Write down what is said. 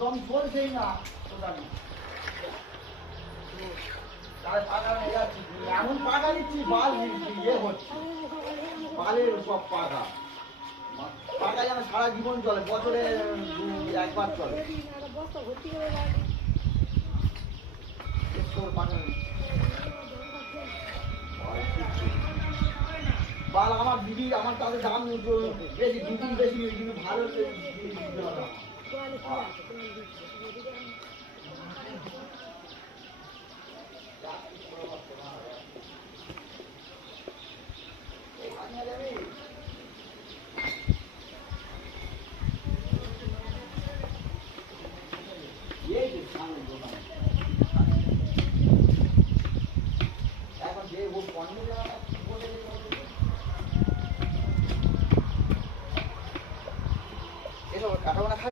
একদম চলছেই না এমন পাকা দিচ্ছি বাল ইয়ে হচ্ছে বালের সব পাকা পাকা যেন সারা জীবন চলে বছরে একবার চলে বাল আমার দিদি আমার তাদের দাম বেশি দুদিন বেশি কিন্তু ভালো এখন যে ও এসব কাটাবানা